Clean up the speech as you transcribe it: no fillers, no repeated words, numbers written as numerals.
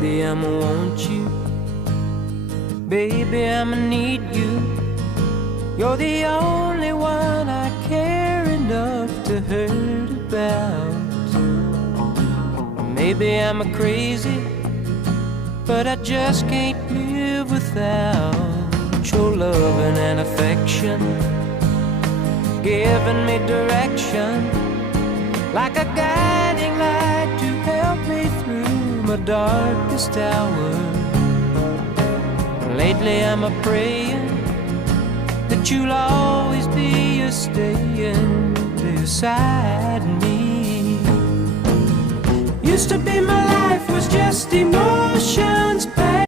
baby, I'ma want you. Baby, I'ma need you. You're the only one I care enough to hurt about. Maybe I'm a crazy, but I just can't live without your loving and affection, giving me direction, like a guiding light to help me through my darkest hour. Lately I'm a praying that you'll always be a staying beside me. Used to be my life was just emotions.